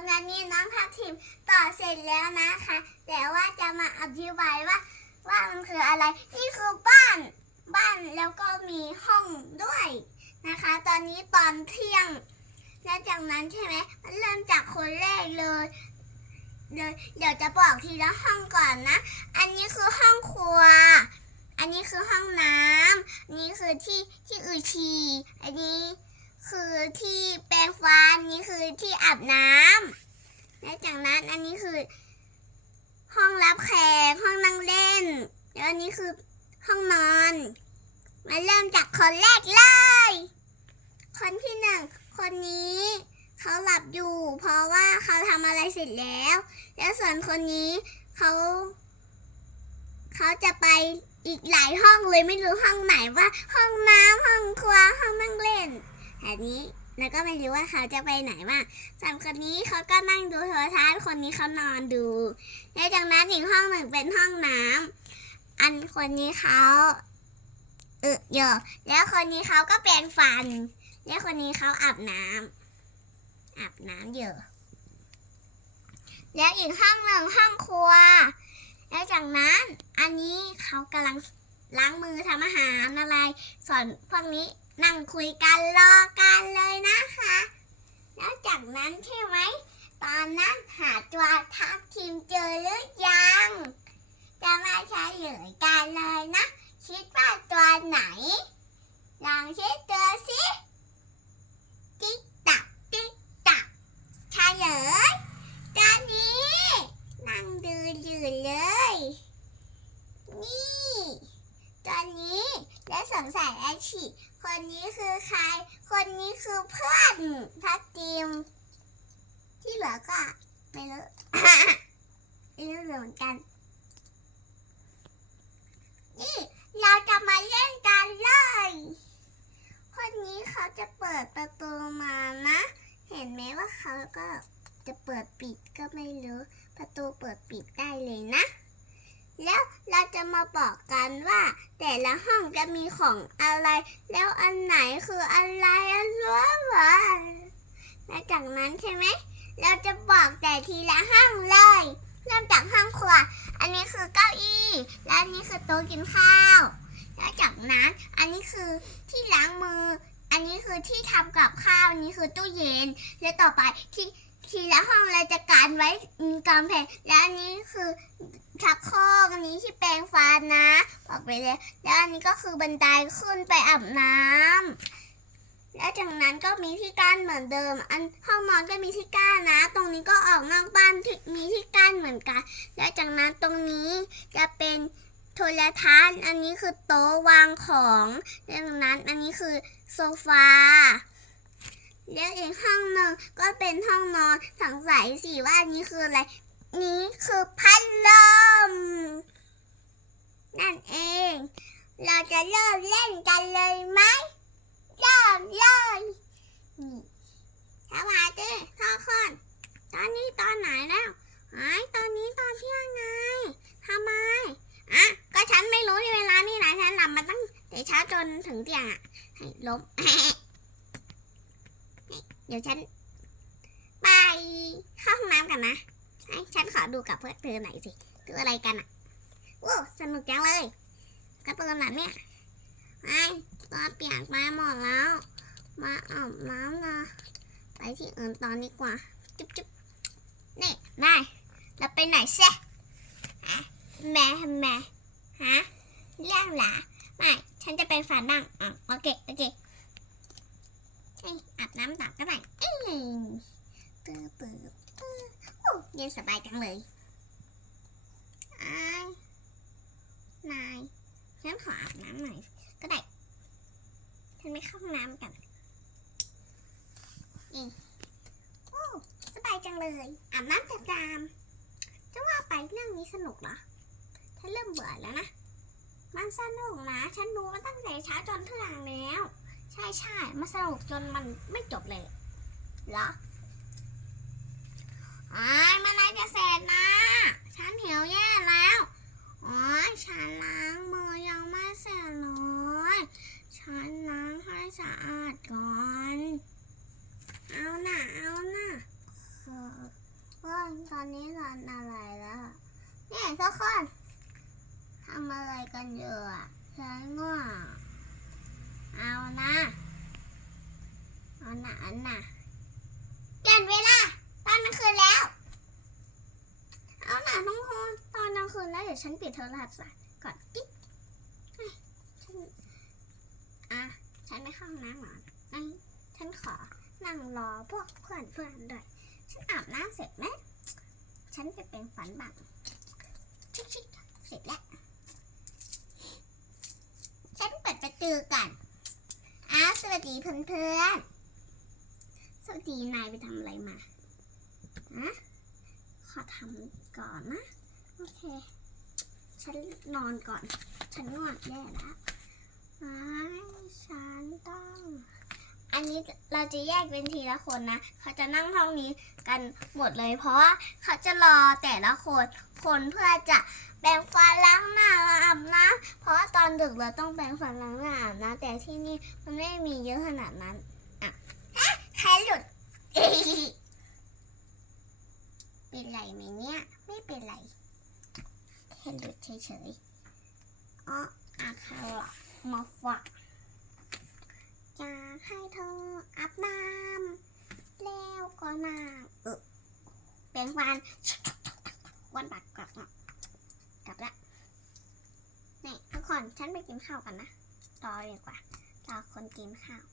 อนนี้น้องทัพทิมต่อเสร็จแล้วนะคะ แต่ว่าจะมาอธิบายว่า ว่ามันคืออะไร นี่คือบ้าน บ้านแล้วก็มีห้องด้วยนะคะ ตอนนี้ตอนเที่ยง และจากนั้นใช่ไหมมันเริ่มจากคนแรกเลยเดี๋ยวเดี๋ยวจะบอกทีละห้องก่อนนะ อันนี้คือห้องครัว อันนี้คือห้องน้ำอันนี้คือที่ที่อือชี อันนี้ คือที่แปรงฟันอันนี้คือที่อาบน้ำและจากนั้นอันนี้คือ ห้องรับแขกห้องนั่งเล่น แล้วอันนี้คือห้องนอน มาเริ่มจากคนแรกเลย คนที่หนึ่งคนนี้ เขาหลับอยู่ เพราะว่าเขาทำอะไรเสร็จแล้ว แล้วส่วนคนนี้เขาเขาจะไปอีกหลายห้องเลยไม่รู้ห้องไหนว่า ห้องน้ำห้องครัวห้องนั่งเล่น อันนี้แล้วก็ไม่รู้ว่าเขาจะไปไหนบ้างสามคนนี้เขาก็นั่งดูโทรทัศน์คนนี้เขานอนดู แล้วจากนั้นอีกห้องหนึ่งเป็นห้องน้ำอันคนนี้เขาเออเยอะแล้วคนนี้เขาก็แปรงฟัน แล้วคนนี้เขาอาบน้ำอาบน้ำเยอะ แล้วอีกห้องหนึ่งห้องครัว แล้วจากนั้นอันนี้เขากำลังล้างมือทำอาหารอะไร ส่วนพวกนี้ นั่งคุยกันรอกันเลยนะคะ แล้วจากนั้นใช่ไหม ตอนนั้นหาตัวทัพทีมเจอหรือยัง จะมาเฉลยกันเลยนะ คิดว่าตัวไหนลองคิดตัวสิ ติ๊กตักติ๊กตักเฉลยตอนนี้ นั่งดูอยู่เลย นี่ตอนนี้และสงสัยอาชีคนนี้คือใคร คนนี้คือเพื่อนทัดทีม ที่เหลือก็ไม่รู้ไม่รู้เหมือนกัน นี่เราจะมาเล่นกันเลยคนนี้เขาจะเปิดประตูมานะ เห็นไหมว่าเขาก็จะเปิดปิดก็ไม่รู้ ประตูเปิดปิดได้เลยนะ แล้วเราจะมาบอกกันว่า แต่ละห้องจะมีของอะไร แล้วอันไหนคืออะไรอันรู้ว่าและจากนั้นใช่ไหม เราจะบอกแต่ทีละห้องเลย เริ่มจากห้องครัว อันนี้คือเก้าอี้ และอันนี้คือโต๊ะกินข้าว แล้วจากนั้น อันนี้คือที่ล้างมือ อันนี้คือที่ทำกับข้าว อันนี้คือตู้เย็น และต่อไปที่ ทีละห้องเราจะการไว้อืมกำแพง และอันนี้คือชักโครกอันนี้ที่แปรงฟันนะบอกไปเลยแล้วอันนี้ก็คือบันไดขึ้นไปอาบน้ำแล้วจากนั้นก็มีที่กั้นเหมือนเดิม อันห้องนอนก็มีที่กั้นนะ ตรงนี้ก็ออกนอกบ้านที่มีที่กั้นเหมือนกัน แล้วจากนั้นตรงนี้จะเป็นโทรทัศน์ อันนี้คือโต๊ะวางของจากนั้นอันนี้คือโซฟา แล้วอีกห้องหนึ่งก็เป็นห้องนอนสงสัยสิว่านี้คืออะไร นี้คือพัดลมนั่นเอง เราจะเริ่มเล่นกันเลยไหมเริ่มเลยนี่สวัสดีทุกคนตอนนี้ตอนไหนแล้วไอ้ตอนนี้ตอนเที่ยงไงทำไมอะก็ฉันไม่รู้ที่เวลานี่นะฉันหลับมาตั้งแต่เช้าจนถึงเที่ยงอะให้ล้ม เดี๋ยวฉัน ไปเข้าห้องน้ำกันนะฉันขอดูกับเพื่อนเธอหน่อยสิดูอะไรกันอะโอ้สนุกจังเลยกระตุ้นแบบเนี้ยไอ้ตัวเปียกมาหมดแล้ว มาอาบน้ำนะไปที่อื่นตอนนี้กว่า จุ๊บจุ๊บนี่นายเราไปไหนเซะฮะแม่แม่ฮะเรื่องหลาไม่ ฉันจะเป็นฝันบ้างอะโอเค โอเค อาบน้ำตับก็ได้เอ้ยปื้อปื้อปื้อโอ้เย็นสบายจังเลยไอ้นายฉันขออาบน้ำหน่อยก็ได้ฉันไม่เข้าห้องน้ำกันนี่โอ้สบายจังเลยอาบน้ำจัดจามจะว่าไปเรื่องนี้สนุกเหรอฉันเริ่มเบื่อแล้วนะมันสนุกนะ ฉันดูมาตั้งแต่เช้าจนเที่ยงแล้ว ใช่ใช่มันสนุกจนมันไม่จบเลยเหรออ้ายเมื่อไหรจะเสร็จนะ ฉันหิวแย่แล้วอ๋อฉันล้างมือยังไม่เสร็จเลย ฉันล้างให้สะอาดก่อน เอาหน่ะเอาหน่ะเออตอนนี้นอนอะไรแล้วอะเนี่ยทุกคนทำอะไรกันอยู่อะฉันง่วง เอานะเอานะเอานะเปลี่ยนเวลาตอนกลางคืนแล้ว เอาน่ะน้องคนตอนกลางคืนแล้วเดี๋ยวฉันปิดโทรศัพท์ก่อนกิ๊กฉันอะฉันไม่เข้าห้องน้ำหรองั้นฉันขอนั่งรอพวกเพื่อนเพื่อนๆด้วยฉันอาบน้ำเสร็จไหมฉันไปเป็นฝันบังชิคชิคๆเสร็จแล้ว ฉันเปิดประตูกันอ้า วสวัสดีเพื่อนๆสวัสดีนายไปทำอะไรมาอะขอทำก่อนนะ โอเค ฉันนอนก่อน ฉันง่วงแย่แล้วฉันต้อง อันนี้เราจะแยกเป็นทีละคนนะ เขาจะนั่งห้องนี้กันหมดเลย เพราะว่าเขาจะรอแต่ละคน คนเพื่อจะแบ่งฟันล้างหน้า เพราะว่าตอนดึกเราต้องแบ่งฟันล้างหน้าอาบน้ำแต่ที่นี่มันไม่มีเยอะขนาดนั้นอะฮะใครหลุดเป็นไรไหมเนี่ย ไม่เป็นไรแค่หลุดเฉยๆอ๋ออาคาหรอมาฝากอยากให้เธออาบน้ำแล้วก็นางเออเป็นวันวันบักกลับกลับละ คนฉันไปกินข้าวกันนะ รอดีกว่า รอคนกินข้าว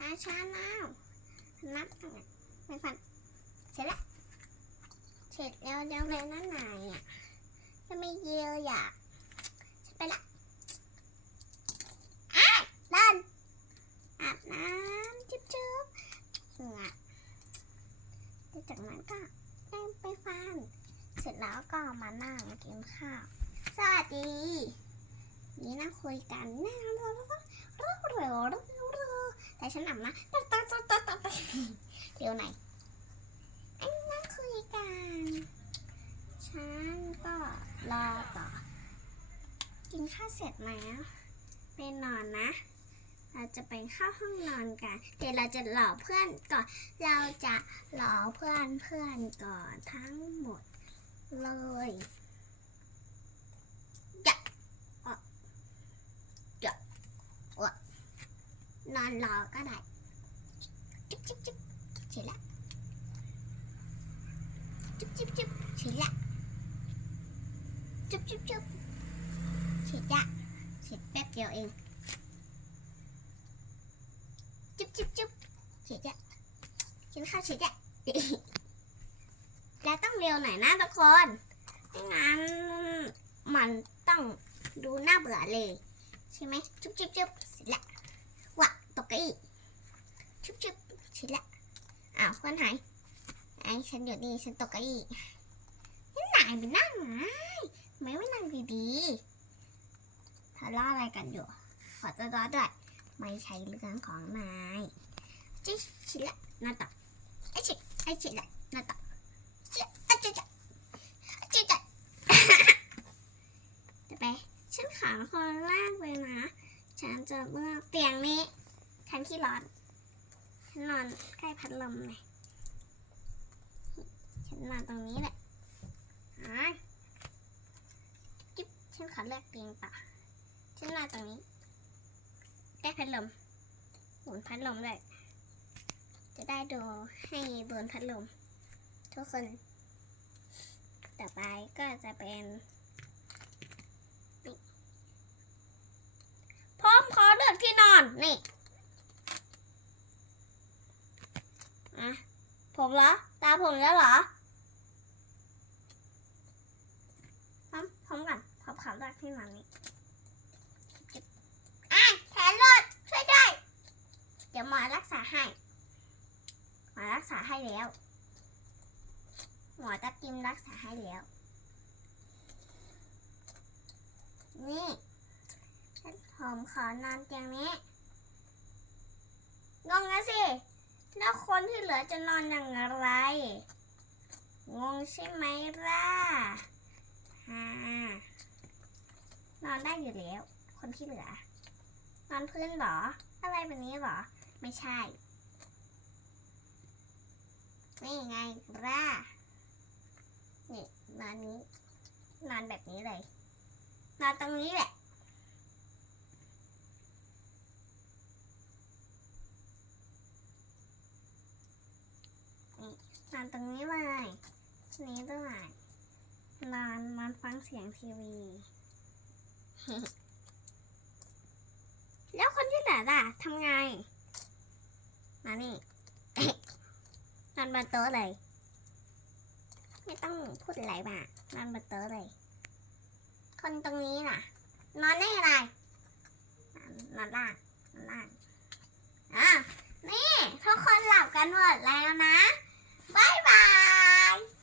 อาชาน้าวนับตั้งแต่เป็นฟันเสร็จแล้ว เสร็จแล้วเดี๋ยวเลยนั่นนายอะจะไม่เยียอยากฉันไปละเล่นอาบน้ำจุ๊บจุ๊บเหงื่อแล้วจากนั้นก็ได้ไปฟัน เสร็จแล้วก็มานั่งกินข้าว สวัสดี นี่นั่งคุยกันนั่งรอรอรอรอรอรอแต่ฉันอาบนะตัดตัดตัดตัดตัดเดี๋ยวไหนไอ้นั่งคุยกัน ฉันก็รอต่อ กินข้าวเสร็จแล้วไปนอนนะ เราจะไปเข้าห้องนอนกัน เดี๋ยวเราจะหลอกเพื่อนก่อน เราจะหลอกเพื่อนเพื่อนก่อนทั้งหมดเลยจะอะจะอะ นอนรอก็ได้จุ๊บจุ๊บจุ๊บเสร็จละจุ๊บจุ๊บจุ๊บเสร็จละจุ๊บจุ๊บจุ๊บเสร็จละเสร็จแป๊บเดียวเองจุ๊บจุ๊บจุ๊บเฉยจ้ะกินข้าวเฉยจ้ะแล้วต้องเร็วหน่อยนะทุกคนไม่งั้นมันต้องดูน่าเบื่อเลย ใช่ไหมจุ๊บจุ๊บจุ๊บเสร็จละวะ ตกเก้าอี้จุ๊บจุ๊บเสร็จละอ้าวเพื่อนหายไอ้ฉันอยู่นี่ฉันตกเก้าอี้นี่นายไปนั่งไงไม่ไม่นั่งดีๆทะเลาะอะไรกันอยู่ขอตัวรอด้วยไม่ใช่เรื่องของนายจิชิละนาตะไอชิไอชิละนาตะจิอะจิจะอะจิจะจะไปฉันขาคนแรกเลยนะ ฉันจะเลือกเตียงนี้ ฉันขี้ร้อนฉันนอนใกล้พัดลมเลยฉันนอนตรงนี้แหละอ่าจิ๊บฉันขอเลือกเตียงต่อฉันนอนตรงนี้ได้พัดลมหมุนพัดลมด้วยจะได้ดูให้โดนพัดลม ทุกคน ต่อไปก็จะเป็นนี่พร้อมขอเลือกที่นอน นี่อะ ผมเหรอ ตาผมแล้วเหรอพร้อมพร้อมกันพร้อมขอเลือกที่นอนนี่อะแขนรดช่วยด้วย เดี๋ยวหมอรักษาให้หมอรักษาให้แล้ว หมอตะกิมรักษาให้แล้ว นี่ผมขอนอนเตียงนี้งงนะสิ แล้วคนที่เหลือจะนอนอย่างไร งงใช่ไหมล่ะฮ่านอนได้อยู่แล้ว คนที่เหลือ นอนพื้นหรอ อะไรแบบนี้หรอ ไม่ใช่ นี่ไงร่านี่นอนนี้ นอนแบบนี้เลย นอนตรงนี้แหละ นี่นตรงนี้เลยนี้ด้วยนอนนอนฟังเสียงทีวี แล้วคนที่เหลือล่ะทำไง มานี่นอนบนโต๊ะเลย ไม่ต้องพูดอะไรมากนอนบนโต๊ะเลย คนตรงนี้น่ะ นอนได้อะไรนอนนอนล่างนอนล่างอะนี่ ทุกคนหลับกันหมดแล้วนะ 拜拜。